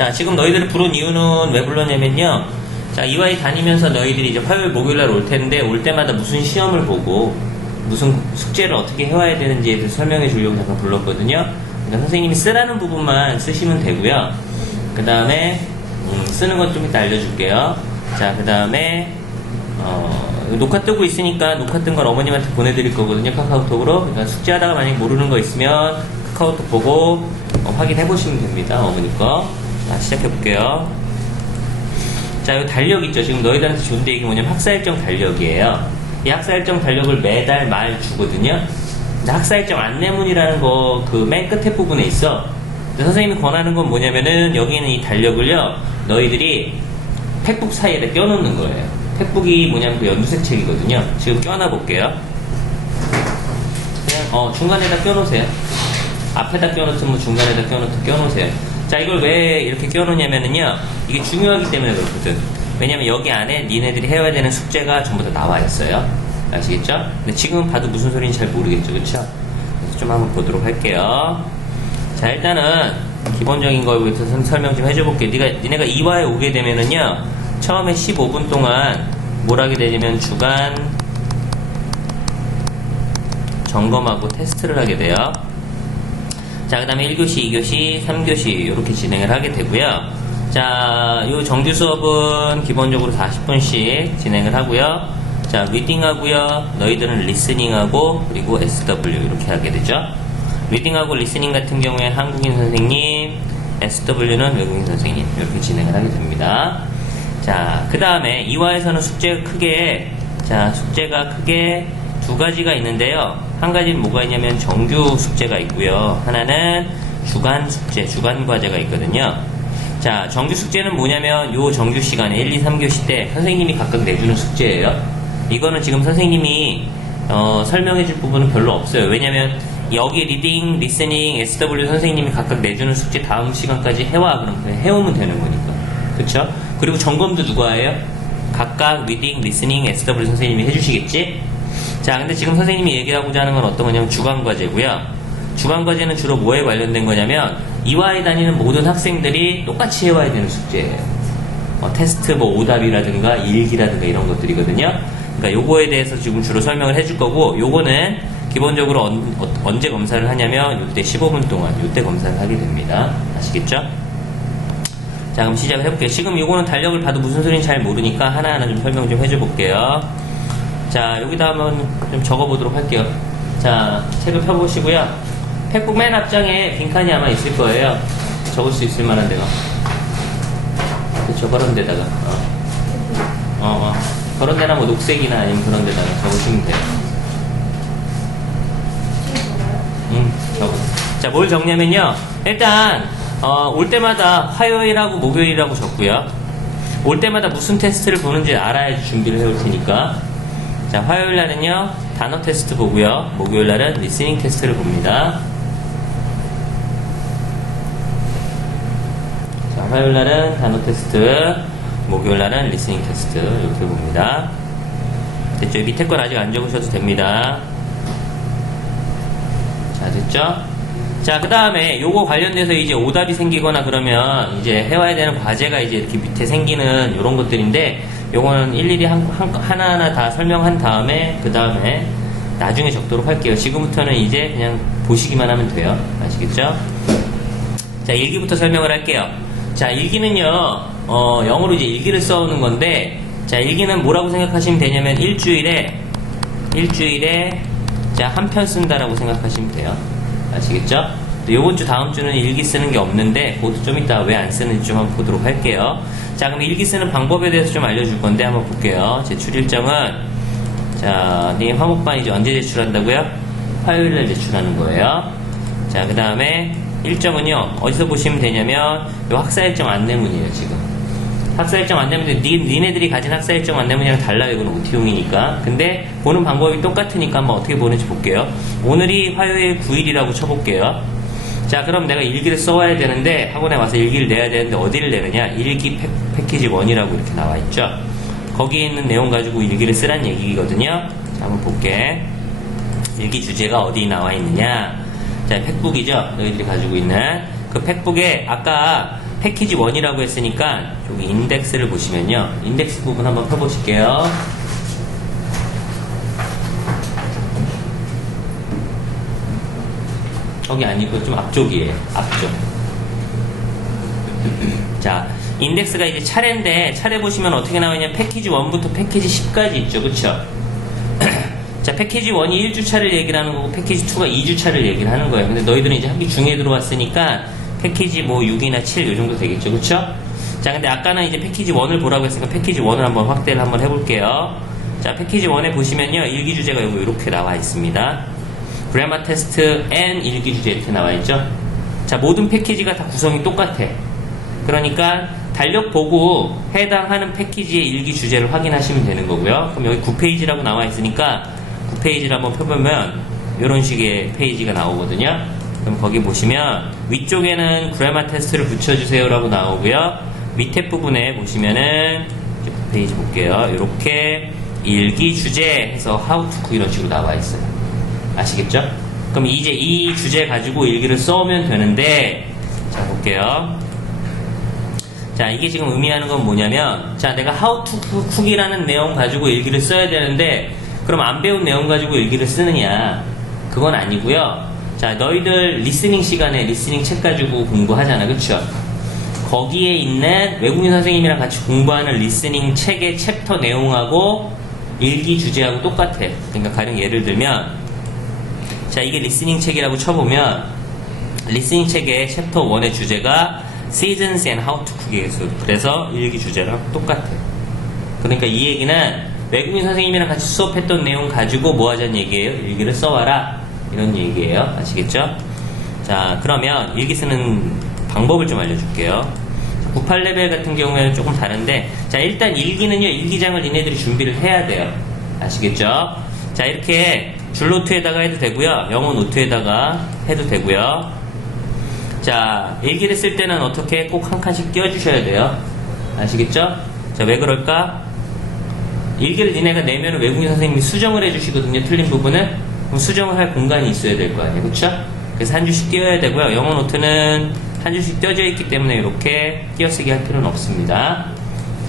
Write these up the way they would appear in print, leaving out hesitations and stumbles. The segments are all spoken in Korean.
자, 지금 너희들을 부른 이유는 왜 불렀냐면요. 자, EY 다니면서 너희들이 이제 화요일, 목요일 날 올 텐데, 올 때마다 무슨 시험을 보고, 무슨 숙제를 어떻게 해와야 되는지에 대해서 설명해 주려고 잠깐 불렀거든요. 그러니까 선생님이 쓰라는 부분만 쓰시면 되고요. 그 다음에, 쓰는 건 좀 이따 알려줄게요. 자, 그 다음에, 녹화 뜨고 있으니까 녹화 뜬 걸 어머님한테 보내드릴 거거든요. 카카오톡으로. 그러니까 숙제하다가 만약 모르는 거 있으면 카카오톡 보고 확인해 보시면 됩니다. 어머니 거. 자, 시작해 볼게요. 자, 이 달력 있죠. 지금 너희들한테 준데 이게 뭐냐면 학사일정 달력이에요. 이 학사일정 달력을 매달 말 주거든요. 근데 학사일정 안내문이라는 거 그 맨 끝에 부분에 있어. 근데 선생님이 권하는 건 뭐냐면은 여기는 이 달력을요, 너희들이 팩북 사이에다 껴놓는 거예요. 팩북이 뭐냐면 그 연두색 책이거든요. 지금 껴놔 볼게요. 그냥 중간에다 껴놓으세요. 앞에다 껴놓든 뭐 중간에다 껴놓으세요. 자, 이걸 왜 이렇게 껴놓냐면은요, 이게 중요하기 때문에 그렇거든. 왜냐면 여기 안에 니네들이 해야 되는 숙제가 전부 다 나와 있어요. 아시겠죠? 근데 지금 봐도 무슨 소리인지 잘 모르겠죠, 그쵸? 그래서 좀 한번 보도록 할게요. 자, 일단은 기본적인 거부터 설명 좀 해줘볼게요. 니네가 2화에 오게 되면은요, 처음에 15분 동안 뭘 하게 되냐면 주간 점검하고 테스트를 하게 돼요. 자, 그 다음에 1교시, 2교시, 3교시 이렇게 진행을 하게 되고요. 자, 요 정규 수업은 기본적으로 40분씩 진행을 하고요. 자, 리딩 하고요. 너희들은 리스닝하고 그리고 SW 이렇게 하게 되죠. 리딩하고 리스닝 같은 경우에 한국인 선생님, SW는 외국인 선생님 이렇게 진행을 하게 됩니다. 자, 그 다음에 2화에서는 숙제가 크게 두 가지가 있는데요. 한 가지는 뭐가 있냐면 정규 숙제가 있고요. 하나는 주간 숙제, 주간 과제가 있거든요. 자, 정규 숙제는 뭐냐면 요 정규 시간에 1, 2, 3교시 때 선생님이 각각 내주는 숙제예요. 이거는 지금 선생님이 설명해 줄 부분은 별로 없어요. 왜냐면 여기 리딩, 리스닝, SW 선생님이 각각 내주는 숙제 다음 시간까지 해와. 그럼 그냥 해오면 되는 거니까. 그쵸? 그리고 점검도 누가 해요? 각각 리딩, 리스닝, SW 선생님이 해주시겠지? 자, 근데 지금 선생님이 얘기하고자 하는 건 어떤 거냐면 주간과제고요. 주간과제는 주로 뭐에 관련된 거냐면 이화에 다니는 모든 학생들이 똑같이 해와야 되는 숙제예요. 테스트 뭐 오답이라든가 일기라든가 이런 것들이거든요. 그러니까 요거에 대해서 지금 주로 설명을 해줄 거고, 요거는 기본적으로 언제 검사를 하냐면 요때 15분 동안 요때 검사를 하게 됩니다. 아시겠죠? 자, 그럼 시작을 해볼게요. 지금 요거는 달력을 봐도 무슨 소리인지 잘 모르니까 하나하나 좀 설명 좀 해줘 볼게요. 자, 여기다 한번 좀 적어보도록 할게요. 자, 책을 펴보시고요. 팩북 맨 앞장에 빈칸이 아마 있을 거예요. 적을 수 있을 만한 데가. 그쵸, 그런 데다가. 그런 데나 뭐 녹색이나 아니면 그런 데다가 적으시면 돼요. 적어. 자, 뭘 적냐면요. 일단, 올 때마다 화요일하고 목요일이라고 적고요. 올 때마다 무슨 테스트를 보는지 알아야지 준비를 해올 테니까. 자, 화요일 날은요, 단어 테스트 보고요. 목요일 날은 리스닝 테스트를 봅니다. 자, 화요일 날은 단어 테스트, 목요일 날은 리스닝 테스트 이렇게 봅니다. 됐죠? 밑에 건 아직 안 적으셔도 됩니다. 자, 됐죠? 자, 그 다음에 요거 관련돼서 이제 오답이 생기거나 그러면 이제 해와야 되는 과제가 이제 이렇게 밑에 생기는 요런 것들인데, 요거는 일일이 하나하나 다 설명한 다음에 그 다음에 나중에 적도록 할게요. 지금부터는 이제 그냥 보시기만 하면 돼요. 아시겠죠? 자, 일기부터 설명을 할게요. 자, 일기는요, 영어로 이제 일기를 써오는 건데, 자, 일기는 뭐라고 생각하시면 되냐면 일주일에 자, 한 편 쓴다라고 생각하시면 돼요. 아시겠죠? 요번 주 다음 주는 일기 쓰는 게 없는데 그것도 좀 이따 왜 안 쓰는지 좀 한번 보도록 할게요. 자, 그럼 일기 쓰는 방법에 대해서 좀 알려줄 건데 한번 볼게요. 제출 일정은, 자, 네 화목반 이제 언제 제출한다고요? 화요일날 제출하는 거예요. 자, 그 다음에 일정은요, 어디서 보시면 되냐면 요 학사일정 안내문이에요. 지금 학사일정 안내문인데 니네들이 가진 학사일정 안내문이랑 달라요. 이건 OT용이니까. 근데 보는 방법이 똑같으니까 한번 어떻게 보는지 볼게요. 오늘이 화요일 9일이라고 쳐볼게요. 자, 그럼 내가 일기를 써와야 되는데, 학원에 와서 일기를 내야 되는데 어디를 내느냐? 일기 패키지 1이라고 이렇게 나와 있죠. 거기에 있는 내용 가지고 일기를 쓰란 얘기거든요. 자, 한번 볼게. 일기 주제가 어디 나와 있느냐? 자, 팩북이죠. 너희들이 가지고 있는 그 팩북에 아까 패키지 1이라고 했으니까 여기 인덱스를 보시면요. 인덱스 부분 한번 펴보실게요. 저기 아니고 좀 앞쪽이에요. 앞쪽. 자, 인덱스가 이제 차례인데 차례 보시면 어떻게 나와있냐. 패키지 1부터 패키지 10까지 있죠. 그쵸? 자, 패키지 1이 1주차를 얘기를 하는 거고 패키지 2가 2주차를 얘기를 하는 거예요. 근데 너희들은 이제 학기 중에 들어왔으니까 패키지 뭐 6이나 7 요 정도 되겠죠. 그쵸? 자, 근데 아까는 이제 패키지 1을 보라고 했으니까 패키지 1을 한번 확대를 한번 해볼게요. 자, 패키지 1에 보시면요. 일기 주제가 여기 이렇게 나와 있습니다. 그래머 테스트 and 일기 주제 이렇게 나와 있죠. 자, 모든 패키지가 다 구성이 똑같아. 그러니까 달력 보고 해당하는 패키지의 일기 주제를 확인하시면 되는 거고요. 그럼 여기 9페이지라고 나와 있으니까 9페이지를 한번 펴보면 이런 식의 페이지가 나오거든요. 그럼 거기 보시면 위쪽에는 그래머 테스트를 붙여주세요 라고 나오고요. 밑에 부분에 보시면은 9페이지 볼게요. 이렇게 일기 주제 해서 how to cook 이런 식으로 나와 있어요. 아시겠죠? 그럼 이제 이 주제 가지고 일기를 써오면 되는데, 자 볼게요. 자, 이게 지금 의미하는 건 뭐냐면, 자, 내가 how to cook이라는 내용 가지고 일기를 써야 되는데, 그럼 안 배운 내용 가지고 일기를 쓰느냐? 그건 아니고요. 자, 너희들 리스닝 시간에 리스닝 책 가지고 공부하잖아, 그쵸? 거기에 있는 외국인 선생님이랑 같이 공부하는 리스닝 책의 챕터 내용하고 일기 주제하고 똑같아. 그러니까 가령 예를 들면, 자, 이게 리스닝 책이라고 쳐보면 리스닝 책의 챕터 1의 주제가 Seasons and How to Cook이에요. 그래서 일기 주제랑 똑같아요. 그러니까 이 얘기는 외국인 선생님이랑 같이 수업했던 내용 가지고 뭐 하자는 얘기예요? 일기를 써와라 이런 얘기예요. 아시겠죠? 자, 그러면 일기 쓰는 방법을 좀 알려줄게요. 98레벨 같은 경우에는 조금 다른데, 자, 일단 일기는요, 일기장을 니네들이 준비를 해야 돼요. 아시겠죠? 자, 이렇게 줄 노트에다가 해도 되고요. 영어 노트에다가 해도 되고요. 자, 일기를 쓸 때는 어떻게 꼭 한 칸씩 띄워주셔야 돼요. 아시겠죠? 자, 왜 그럴까? 일기를 니네가 내면은 외국인 선생님이 수정을 해주시거든요. 틀린 부분을. 그럼 수정을 할 공간이 있어야 될 거 아니에요. 그쵸? 그래서 한 줄씩 띄워야 되고요. 영어 노트는 한 줄씩 띄워져 있기 때문에 이렇게 띄어쓰기 할 필요는 없습니다.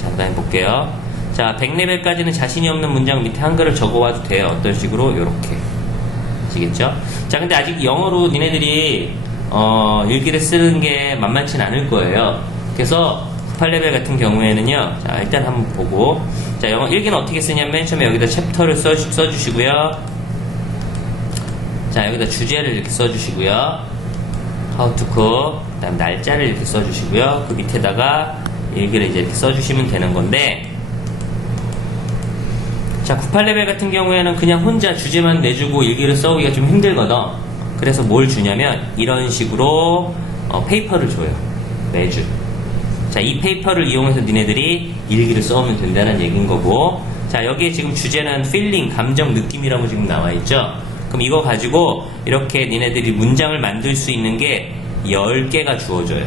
자, 그 다음에 볼게요. 자, 100레벨까지는 자신이 없는 문장 밑에 한글을 적어와도 돼요. 어떤 식으로? 요렇게. 아시겠죠? 자, 근데 아직 영어로 니네들이 일기를 쓰는 게 만만치는 않을 거예요. 그래서 98레벨 같은 경우에는요. 자, 일단 한번 보고. 자, 영어 일기는 어떻게 쓰냐면 맨 처음에 여기다 챕터를 써주시고요. 자, 여기다 주제를 이렇게 써주시고요. How to cook. 그 다음 날짜를 이렇게 써주시고요. 그 밑에다가 일기를 이제 이렇게 써주시면 되는 건데, 자, 98레벨 같은 경우에는 그냥 혼자 주제만 내주고 일기를 써오기가 좀 힘들거든. 그래서 뭘 주냐면 이런 식으로 페이퍼를 줘요. 매주. 자, 이 페이퍼를 이용해서 니네들이 일기를 써오면 된다는 얘기인 거고, 자, 여기에 지금 주제는 feeling, 감정, 느낌이라고 지금 나와 있죠. 그럼 이거 가지고 이렇게 니네들이 문장을 만들 수 있는 게 10개가 주어져요.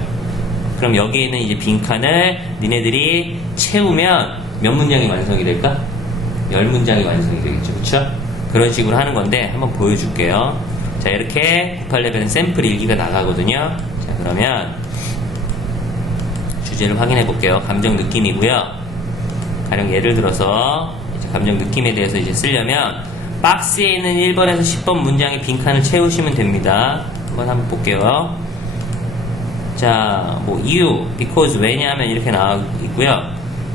그럼 여기에 있는 이제 빈칸을 니네들이 채우면 몇 문장이 완성이 될까? 10문장이 완성이 되겠죠. 그쵸? 그런 식으로 하는 건데 한번 보여줄게요. 자, 이렇게 98레벨은 샘플 일기가 나가거든요. 자, 그러면 주제를 확인해 볼게요. 감정 느낌이고요. 가령 예를 들어서 이제 감정 느낌에 대해서 이제 쓰려면 박스에 있는 1번에서 10번 문장의 빈칸을 채우시면 됩니다. 한번 볼게요. 자, 뭐 이유, because, 왜냐하면 이렇게 나와 있고요.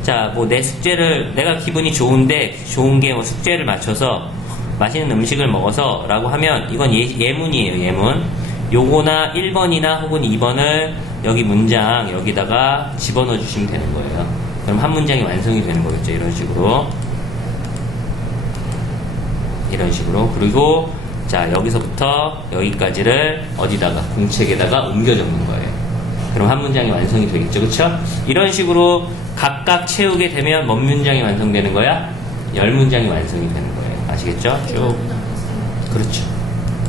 자, 뭐 내 숙제를, 내가 기분이 좋은데 좋은 게 뭐 숙제를 맞춰서 맛있는 음식을 먹어서 라고 하면 이건 예문이에요. 예문. 요거나 1번이나 혹은 2번을 여기 문장 여기다가 집어넣어 주시면 되는 거예요. 그럼 한 문장이 완성이 되는 거겠죠. 이런 식으로. 이런 식으로. 그리고 자, 여기서부터 여기까지를 어디다가 공책에다가 옮겨 적는 거예요. 그럼 한 문장이 완성이 되겠죠. 그쵸? 이런 식으로 각각 채우게 되면 몇 문장이 완성되는 거야? 10문장이 완성이 되는 거예요. 아시겠죠? 쭉. 그렇죠.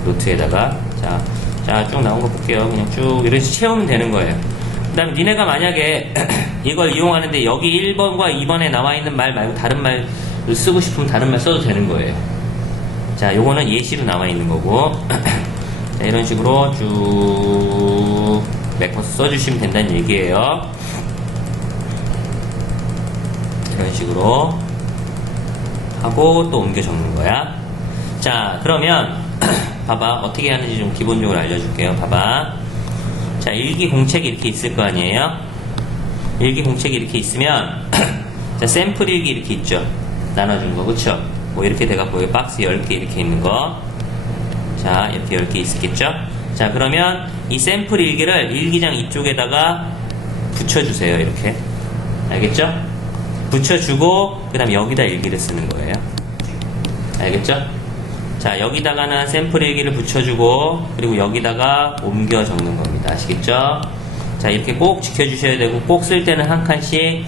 노트에다가 자, 쭉 나온 거 볼게요. 그냥 쭉 이렇게 채우면 되는 거예요. 그 다음에 니네가 만약에 이걸 이용하는데 여기 1번과 2번에 나와 있는 말 말고 다른 말을 쓰고 싶으면 다른 말 써도 되는 거예요. 자, 요거는 예시로 나와 있는 거고. 자, 이런 식으로 쭉 메꿔서 써주시면 된다는 얘기예요. 이런 식으로 하고 또 옮겨 적는 거야. 자, 그러면 봐봐. 어떻게 하는지 좀 기본적으로 알려줄게요. 봐봐. 자, 일기 공책이 이렇게 있을 거 아니에요? 일기 공책이 이렇게 있으면 자, 샘플 일기 이렇게 있죠. 나눠준 거, 그쵸? 뭐 이렇게 돼갖고 박스 10개 이렇게 있는 거. 자, 이렇게 10개 있겠죠? 자, 그러면 이 샘플 일기를 일기장 이쪽에다가 붙여주세요. 이렇게. 알겠죠? 붙여주고 그 다음에 여기다 일기를 쓰는 거예요. 알겠죠? 자, 여기다가는 샘플 일기를 붙여주고 그리고 여기다가 옮겨 적는 겁니다. 아시겠죠? 자, 이렇게 꼭 지켜주셔야 되고 꼭 쓸 때는 한 칸씩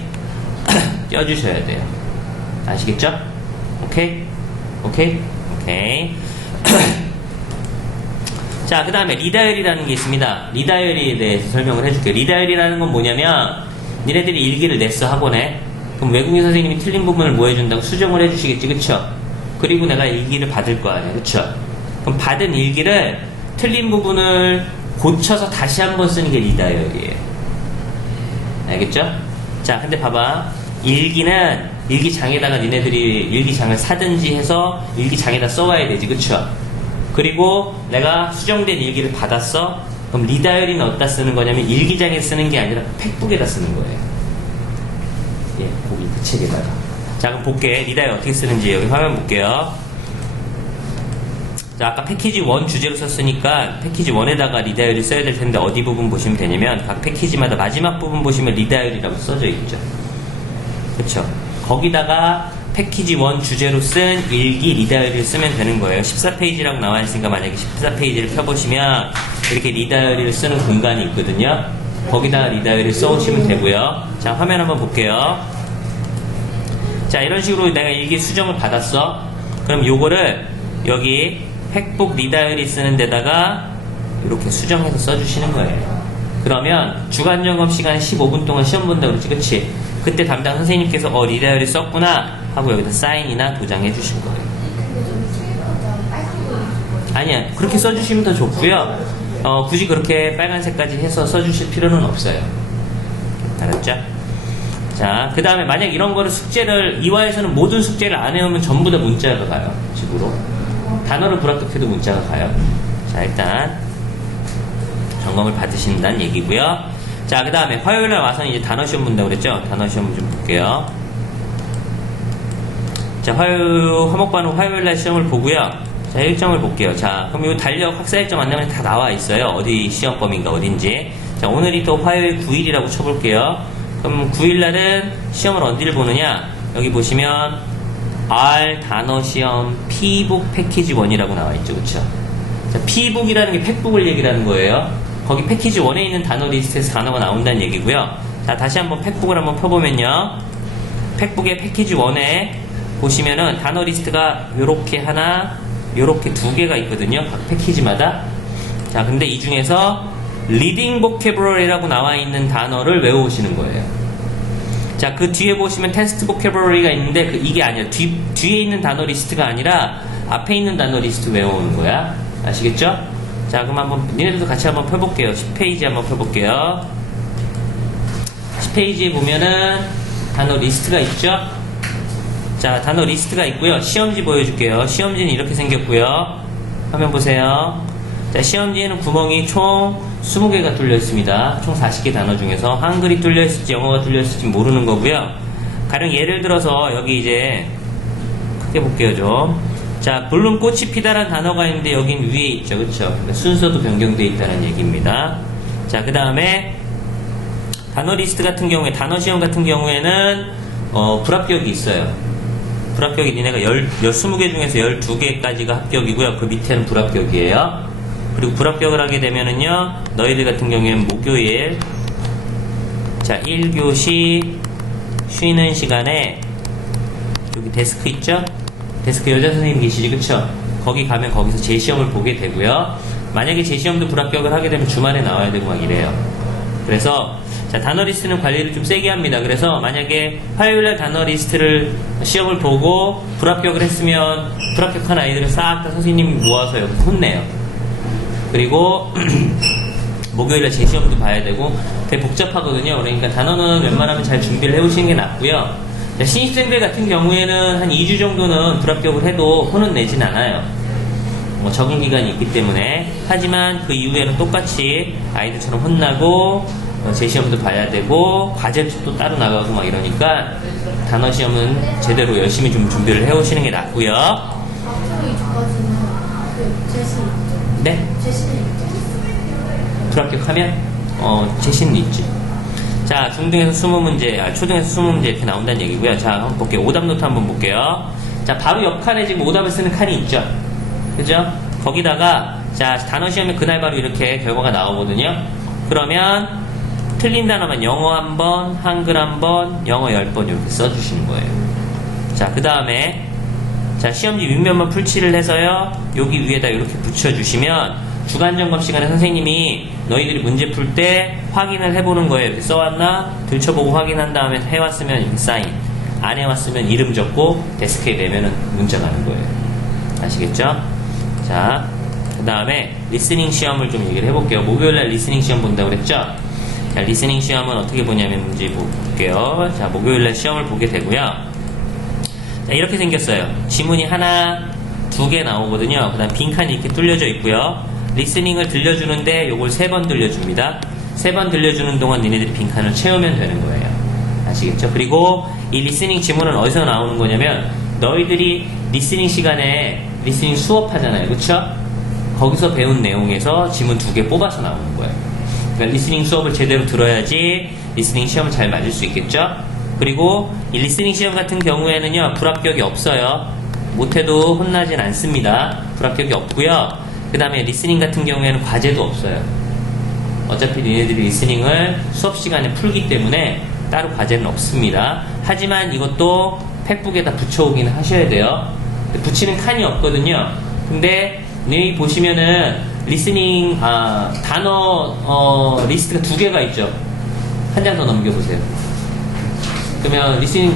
떼어주셔야 돼요. 아시겠죠? 오케이? 오케이? 오케이. 자, 그 다음에 리다이어리라는 게 있습니다. 리다이어리에 대해서 설명을 해줄게요. 리다이어리라는 건 뭐냐면 니네들이 일기를 냈어, 학원에. 그럼 외국인 선생님이 틀린 부분을 뭐 해준다고 수정을 해주시겠지, 그쵸? 그리고 내가 일기를 받을 거 아니야, 그쵸? 그럼 받은 일기를 틀린 부분을 고쳐서 다시 한번 쓰는 게 리다이어리예요. 알겠죠? 자, 근데 봐봐. 일기는 일기장에다가 니네들이 일기장을 사든지 해서 일기장에다 써와야 되지, 그쵸? 그리고 내가 수정된 일기를 받았어? 그럼 리다이어리는 어디다 쓰는 거냐면 일기장에 쓰는 게 아니라 팩북에다 쓰는 거예요. 예, 거기 그 책에다가. 자, 그럼 볼게. 리다이어리 어떻게 쓰는지 여기 화면 볼게요. 자, 아까 패키지 1 주제로 썼으니까 패키지 1에다가 리다이어리 써야 될 텐데 어디 부분 보시면 되냐면 각 패키지마다 마지막 부분 보시면 리다이어리라고 써져 있죠. 그쵸? 거기다가 패키지 1 주제로 쓴 일기 리다이어리를 쓰면 되는 거예요. 14페이지라고 나와 있으니까 만약에 14페이지를 펴보시면 이렇게 리다이어리를 쓰는 공간이 있거든요. 거기다가 리다이어리를 써오시면 되고요. 자, 화면 한번 볼게요. 자, 이런 식으로 내가 일기 수정을 받았어. 그럼 요거를 여기 팩북 리다이어리 쓰는 데다가 이렇게 수정해서 써주시는 거예요. 그러면 주간 점검 시간에 15분 동안 시험 본다고 그랬지, 그치? 그때 담당 선생님께서 리다이어리 썼구나 하고 여기다 사인이나 도장해 주신 거예요. 아니야, 그렇게 써주시면 더 좋고요. 굳이 그렇게 빨간색까지 해서 써주실 필요는 없어요. 알았죠? 자, 그 다음에 만약 이런 거를 숙제를 이화에서는 모든 숙제를 안 해오면 전부 다 문자가 가요. 집으로. 단어를 불합격해도 문자가 가요. 자, 일단 점검을 받으신다는 얘기고요. 자, 그 다음에 화요일날 와서 이제 단어 시험 본다고 그랬죠? 단어 시험 좀 볼게요. 자, 화목반은 화요일날 시험을 보고요. 자, 일정을 볼게요. 자, 그럼 이 달력 학사 일정 안내문이 다 나와 있어요. 어디 시험 범위인가 어딘지. 자, 오늘이 또 화요일 9일이라고 쳐볼게요. 그럼 9일날은 시험을 어디를 보느냐? 여기 보시면 R 단어 시험 P북 패키지 1이라고 나와 있죠, 그쵸? 자, P북이라는 게 팩북을 얘기하는 거예요. 거기 패키지 1에 있는 단어 리스트에서 단어가 나온다는 얘기고요. 자, 다시 한번 팩북을 한번 펴보면요. 팩북의 패키지 1에 보시면은 단어 리스트가 요렇게 하나, 요렇게 두 개가 있거든요. 각 패키지마다. 자, 근데 이 중에서 리딩 보캐브러리라고 나와 있는 단어를 외워오시는 거예요. 자, 그 뒤에 보시면 테스트 보캐브러리가 있는데 이게 아니라 뒤에 있는 단어 리스트가 아니라 앞에 있는 단어 리스트 외워오는 거야. 아시겠죠? 자, 그럼 한번 니네들도 같이 한번 펴볼게요. 10페이지 한번 펴볼게요. 10페이지에 보면은 단어 리스트가 있죠? 자, 단어 리스트가 있고요. 시험지 보여줄게요. 시험지는 이렇게 생겼고요. 화면 보세요. 자, 시험지에는 구멍이 총 20개가 뚫려 있습니다. 총 40개 단어 중에서 한글이 뚫려 있을지 영어가 뚫려 있을지 모르는 거고요. 가령 예를 들어서 여기 이제 크게 볼게요 좀. 자, 물론 꽃이 피다라는 단어가 있는데 여긴 위에 있죠, 그쵸? 그러니까 순서도 변경되어 있다는 얘기입니다. 자, 그 다음에 단어 리스트 같은 경우에 단어 시험 같은 경우에는 불합격이 있어요. 불합격이 니네가 20개 중에서 12개까지가 합격이고요. 그 밑에는 불합격이에요. 그리고 불합격을 하게 되면은요, 너희들 같은 경우에는 목요일, 자, 1교시 쉬는 시간에 여기 데스크 있죠? 데스크 여자 선생님 계시지, 그쵸? 거기 가면 거기서 재시험을 보게 되고요. 만약에 재시험도 불합격을 하게 되면 주말에 나와야 되고 막 이래요. 그래서 자, 단어 리스트는 관리를 좀 세게 합니다. 그래서 만약에 화요일날 단어 리스트를 시험을 보고 불합격을 했으면 불합격한 아이들은 싹 다 선생님이 모아서 여기서 혼내요. 그리고 목요일날 재시험도 봐야 되고 되게 복잡하거든요. 그러니까 단어는 웬만하면 잘 준비를 해오시는 게 낫고요. 자, 신입생들 같은 경우에는 한 2주 정도는 불합격을 해도 혼은 내진 않아요. 뭐 적응 기간이 있기 때문에. 하지만 그 이후에는 똑같이 아이들처럼 혼나고 재시험도 봐야 되고 과제도 또 따로 나가고 막 이러니까 단어 시험은 제대로 열심히 좀 준비를 해오시는 게 낫고요. 앞으로 2주까지는 그 재시 있죠? 네? 재시는 있죠? 불합격하면 재시는 있지. 자, 중등에서 20문제, 초등에서 20문제 이렇게 나온다는 얘기고요. 자, 한번 볼게요. 오답 노트 한번 볼게요. 자, 바로 옆 칸에 지금 오답을 쓰는 칸이 있죠. 그죠? 거기다가 자, 단어 시험에 그날 바로 이렇게 결과가 나오거든요. 그러면 틀린 단어만 영어 한 번, 한글 한 번, 영어 10번 이렇게 써주시는 거예요. 자, 그 다음에 자, 시험지 윗면만 풀칠을 해서요. 여기 위에다 이렇게 붙여주시면 주간 점검 시간에 선생님이 너희들이 문제 풀 때 확인을 해보는 거예요. 이렇게 써왔나? 들춰보고 확인한 다음에 해왔으면 이렇게 사인, 안 해왔으면 이름 적고 데스크에 내면은 문자 가는 거예요. 아시겠죠? 자, 그 다음에 리스닝 시험을 좀 얘기를 해볼게요. 목요일날 리스닝 시험 본다고 그랬죠? 자, 리스닝 시험은 어떻게 보냐면 문제 볼게요. 자, 목요일날 시험을 보게 되고요. 자, 이렇게 생겼어요. 지문이 하나, 두 개 나오거든요. 그 다음 빈칸이 이렇게 뚫려져 있고요. 리스닝을 들려주는데 요걸 3번 들려줍니다. 3번 들려주는 동안 니네들이 빈칸을 채우면 되는 거예요. 아시겠죠? 그리고 이 리스닝 지문은 어디서 나오는 거냐면 너희들이 리스닝 시간에 리스닝 수업하잖아요. 그쵸? 거기서 배운 내용에서 지문 2개 뽑아서 나오는 거예요. 그러니까 리스닝 수업을 제대로 들어야지 리스닝 시험을 잘 맞을 수 있겠죠? 그리고 이 리스닝 시험 같은 경우에는요, 불합격이 없어요. 못해도 혼나진 않습니다. 불합격이 없고요. 그 다음에 리스닝 같은 경우에는 과제도 없어요. 어차피 니네들이 리스닝을 수업 시간에 풀기 때문에 따로 과제는 없습니다. 하지만 이것도 팩북에다 붙여오긴 하셔야 돼요. 붙이는 칸이 없거든요. 근데 여기 보시면은 리스닝 단어 리스트가 2개가 있죠. 한 장 더 넘겨보세요. 그러면 리스닝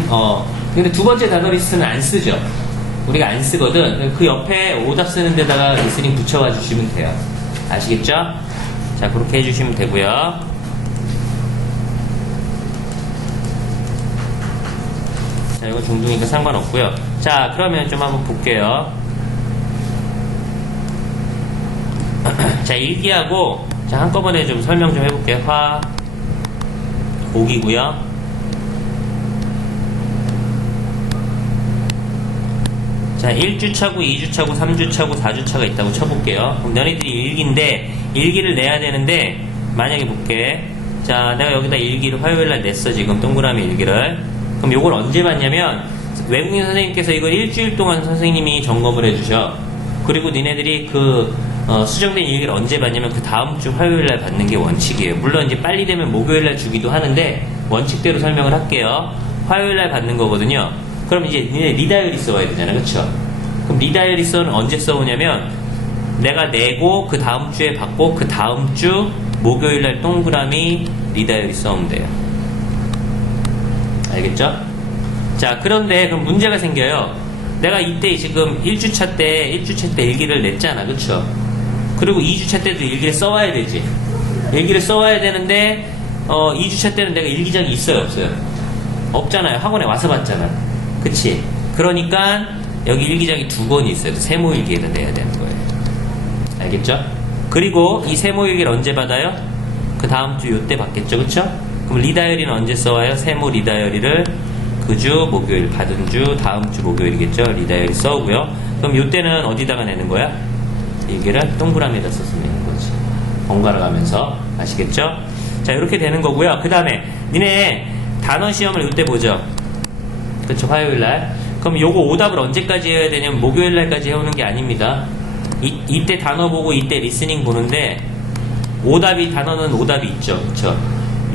근데 두 번째 단어 리스트는 안 쓰죠. 우리가 안 쓰거든. 그 옆에 오답 쓰는 데다가 리스닝 붙여와 주시면 돼요. 아시겠죠? 자, 그렇게 해주시면 되고요. 자, 이거 중등이니까 상관없고요. 자, 그러면 좀 한번 볼게요. 자, 일기하고 자, 한꺼번에 좀 설명 좀 해볼게요. 곡이고요. 자, 1주차고, 2주차고, 3주차고, 4주차가 있다고 쳐볼게요. 그럼 너희들이 일기인데, 일기를 내야 되는데, 만약에 볼게. 자, 내가 여기다 일기를 화요일날 냈어, 지금, 동그라미 일기를. 그럼 요걸 언제 받냐면, 외국인 선생님께서 이걸 일주일 동안 선생님이 점검을 해주셔. 그리고 니네들이 수정된 일기를 언제 받냐면, 그 다음 주 화요일날 받는 게 원칙이에요. 물론 이제 빨리 되면 목요일날 주기도 하는데, 원칙대로 설명을 할게요. 화요일날 받는 거거든요. 그럼 이제 니네 리다이어리 써와야 되잖아, 그쵸? 그럼 리다이어리 써는 언제 써오냐면 내가 내고 그 다음 주에 받고 그 다음 주 목요일날 동그라미 리다이어리 써오면 돼요. 알겠죠? 자, 그런데 그럼 문제가 생겨요. 내가 이때 지금 1주차 때 일기를 냈잖아, 그쵸? 그리고 2주차 때도 일기를 써와야 되지. 일기를 써와야 되는데 2주차 때는 내가 일기장이 있어요, 없어요? 없잖아요. 학원에 와서 봤잖아. 그치? 그러니까 여기 일기장이 2권이 있어요. 세모일기에다 내야 되는 거예요. 알겠죠? 그리고 이 세모일기를 언제 받아요? 그 다음 주 요때 받겠죠, 그쵸? 그럼 리다이어리는 언제 써와요? 세모 리다이어리를 그 주 목요일 받은 주 다음 주 목요일이겠죠? 리다이어리 써오고요. 그럼 요때는 어디다가 내는 거야? 일기를 동그라미에다 써서 내는 거지. 번갈아 가면서. 아시겠죠? 자, 이렇게 되는 거고요. 그 다음에 니네 단어 시험을 요때 보죠. 그쵸, 화요일날. 그럼 요거 오답을 언제까지 해야 되냐면 목요일날까지 해오는 게 아닙니다. 이때 단어 보고 이때 리스닝 보는데 단어는 오답이 있죠. 그쵸?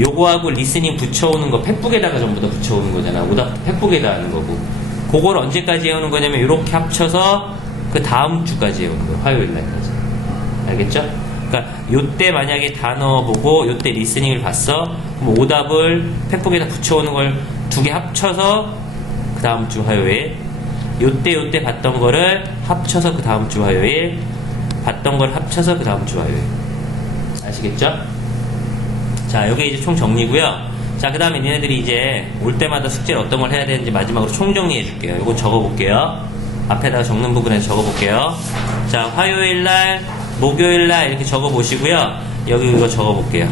요거하고 리스닝 붙여오는 거 팩북에다가 전부 다 붙여오는 거잖아. 오답 팩북에다 하는 거고. 그걸 언제까지 해오는 거냐면 이렇게 합쳐서 그 다음 주까지 해오는 거예요. 화요일날까지. 알겠죠? 그러니까 요때 만약에 단어 보고 요때 리스닝을 봤어. 그럼 오답을 팩북에다 붙여오는 걸 2개 합쳐서 그 다음 주 화요일, 요때 봤던 거를 합쳐서 그 다음 주 화요일, 봤던 걸 합쳐서 그 다음 주 화요일. 아시겠죠? 자, 요게 이제 총 정리고요. 자, 그 다음에 니네들이 이제 올 때마다 숙제를 어떤 걸 해야 되는지 마지막으로 총 정리해 줄게요. 요거 적어볼게요. 앞에다가 적는 부분에서 적어볼게요. 자, 화요일날, 목요일날 이렇게 적어보시고요. 여기 이거 적어볼게요.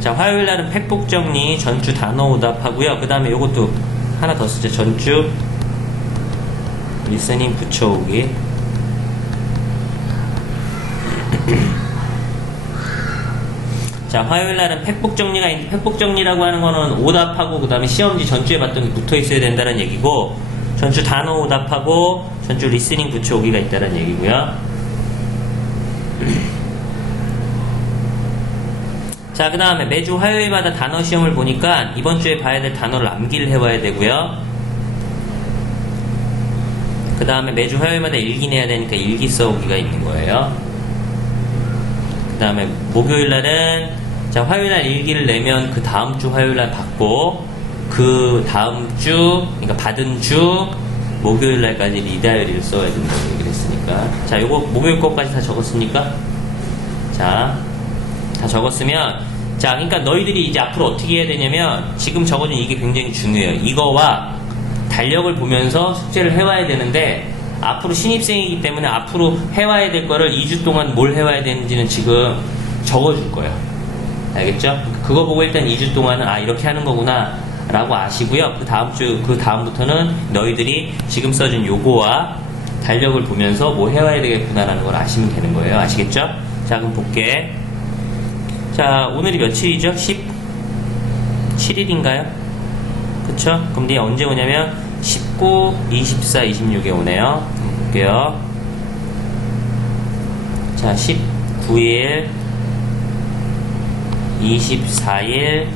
자, 화요일날은 팩북 정리, 전주 단어 오답 하고요. 그 다음에 요것도 하나 더 쓰죠. 전주 리스닝 붙여오기. 자, 화요일날은 팩북 정리가 있는데, 팩북 정리라고 하는 거는 오답하고 그 다음에 시험지 전주에 봤던 게 붙어 있어야 된다는 얘기고, 전주 단어 오답하고 전주 리스닝 붙여오기가 있다는 얘기고요. 자, 그 다음에 매주 화요일마다 단어 시험을 보니까 이번 주에 봐야 될 단어를 암기를 해와야 되고요. 그 다음에 매주 화요일마다 일기 내야 되니까 일기 써오기가 있는 거예요. 그 다음에 목요일날은 자, 화요일날 일기를 내면 그 다음 주 화요일날 받고 그 다음 주, 그러니까 받은 주 목요일날까지 리다이어리를 써야 된다고 얘기를 했으니까. 자, 요거 목요일 거까지 다 적었습니까? 자, 다 적었으면, 자, 그러니까 너희들이 이제 앞으로 어떻게 해야 되냐면, 지금 적어준 이게 굉장히 중요해요. 이거와 달력을 보면서 숙제를 해와야 되는데, 앞으로 신입생이기 때문에 앞으로 해와야 될 거를 2주 동안 뭘 해와야 되는지는 지금 적어줄 거예요. 알겠죠? 그거 보고 일단 2주 동안은, 아, 이렇게 하는 거구나, 라고 아시고요. 그 다음부터는 너희들이 지금 써준 요거와 달력을 보면서 뭐 해와야 되겠구나라는 걸 아시면 되는 거예요. 아시겠죠? 자, 그럼 볼게. 자, 오늘이 며칠이죠? 17일인가요? 그쵸? 그럼 니 언제 오냐면 19, 24, 26에 오네요. 볼게요. 자, 19일, 24일,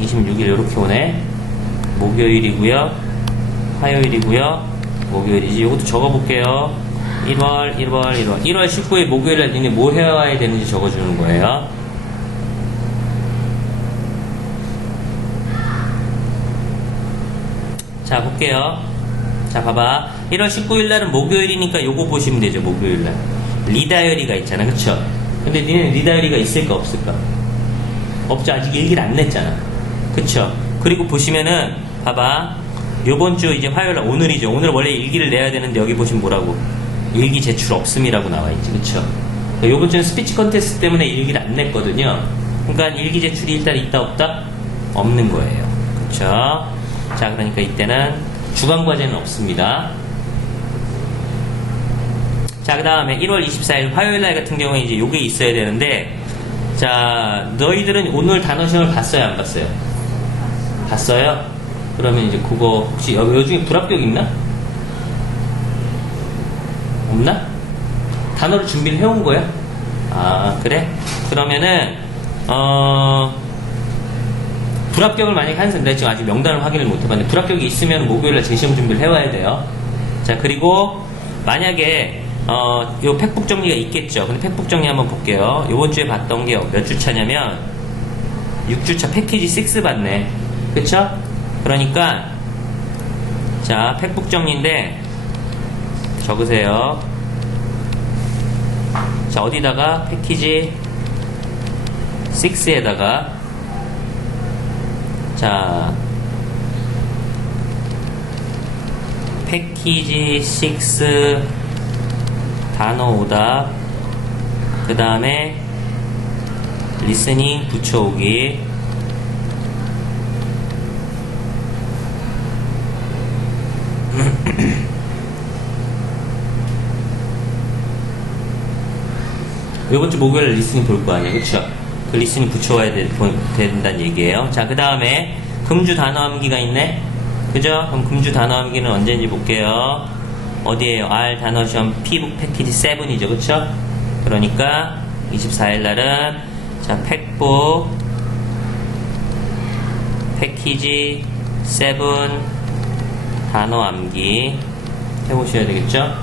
26일 이렇게 오네. 목요일이고요. 화요일이고요. 목요일이지. 이것도 적어볼게요. 1월 19일 목요일날 니네 뭐 해와야 되는지 적어주는 거예요. 자, 볼게요. 자, 봐봐. 1월 19일날은 목요일이니까 요거 보시면 되죠. 목요일날 리다이어리가 있잖아. 그쵸? 근데 니네 리다이어리가 있을까 없을까? 없죠. 아직 일기를 안 냈잖아. 그쵸? 그리고 보시면은 봐봐. 요번 주 이제 화요일날 오늘이죠. 오늘 원래 일기를 내야 되는데 여기 보시면 뭐라고? 일기 제출 없음이라고 나와있지. 그쵸? 요번 주는 스피치 컨테스트 때문에 일기를 안 냈거든요. 그러니까 일기 제출이 일단 있다 없다? 없는 거예요. 그쵸? 자, 그러니까 이때는 주간 과제는 없습니다. 자, 그 다음에 1월 24일 화요일날 같은 경우에 이제 요게 있어야 되는데, 자, 너희들은 오늘 단어 시험을 봤어요, 안 봤어요? 봤어요? 그러면 이제 그거 혹시 요중에 불합격 있나? 없나? 단어를 준비를 해온 거야? 아, 그래? 그러면은 불합격을 만약에 하는 사람, 내가 지금 아직 명단을 확인을 못 해봤는데 불합격이 있으면 목요일날 재시험 준비를 해와야 돼요. 자, 그리고 만약에 요 팩북 정리가 있겠죠. 근데 팩북 정리 한번 볼게요. 요번 주에 봤던 게 몇 주 차냐면 6주차 패키지 6 봤네. 그쵸? 그러니까 자, 팩북 정리인데 적으세요. 자, 어디다가 패키지 6에다가 자, 패키지 6 단어 오답, 그 다음에 리스닝 붙여오기, 이번 주 목요일 리스닝 볼 거 아니에요, 그쵸? 그 리스닝 붙여와야 된다는 얘기예요. 자, 그 다음에 금주 단어 암기가 있네, 그죠? 그럼 금주 단어 암기는 언제인지 볼게요. 어디에요? R 단어 시험 P북 패키지 7이죠, 그쵸? 그러니까 24일날은 자, 팩북 패키지 7 단어 암기 해보셔야 되겠죠?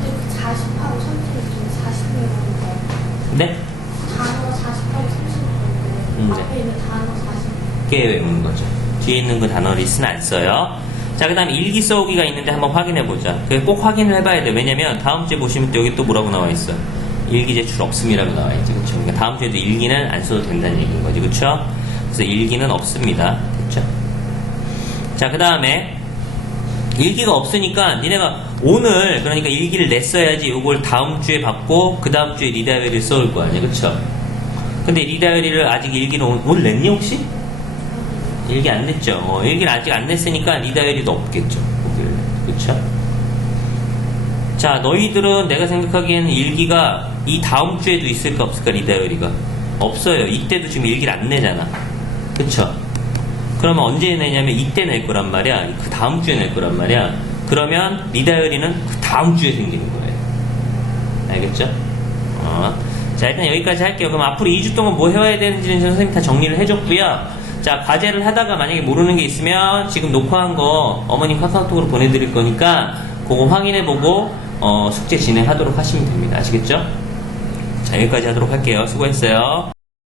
근데 그 40하고 30일 중에 40명인데 네? 단어 40하고 30일인데 네. 앞에 있는 단어 40명 깨 외우는 거죠. 뒤에 있는 그 단어 리스는 안 써요. 자, 그 다음에 일기 써오기가 있는데 한번 확인해 보자. 그게 꼭 확인을 해봐야 돼. 왜냐면 다음 주에 보시면 또 여기 또 뭐라고 나와 있어. 일기 제출 없음이라고 나와있지, 그쵸? 그러니까 다음 주에도 일기는 안 써도 된다는 얘기인 거지, 그쵸? 그래서 일기는 없습니다. 됐죠? 자, 그 다음에 일기가 없으니까 니네가 오늘 그러니까 일기를 냈어야지 요걸 다음 주에 받고 그 다음 주에 리다이어리를 써올 거 아니야, 그쵸? 근데 리다이어리를 아직 일기는 오늘 냈니 혹시? 일기 안 냈죠. 일기를 아직 안 냈으니까 리다이어리도 없겠죠. 거기를. 그쵸? 자, 너희들은 내가 생각하기에는 일기가 이 다음 주에도 있을까 없을까, 리다이어리가? 없어요. 이때도 지금 일기를 안 내잖아. 그쵸? 그러면 언제 내냐면 이때 낼 거란 말이야. 그 다음 주에 낼 거란 말이야. 그러면 리다이어리는 그 다음 주에 생기는 거예요. 알겠죠? 자, 일단 여기까지 할게요. 그럼 앞으로 2주 동안 뭐 해와야 되는지는 선생님이 다 정리를 해줬고요. 자, 과제를 하다가 만약에 모르는 게 있으면 지금 녹화한 거 어머님 카카오톡으로 보내드릴 거니까 그거 확인해보고 숙제 진행하도록 하시면 됩니다. 아시겠죠? 자, 여기까지 하도록 할게요. 수고했어요.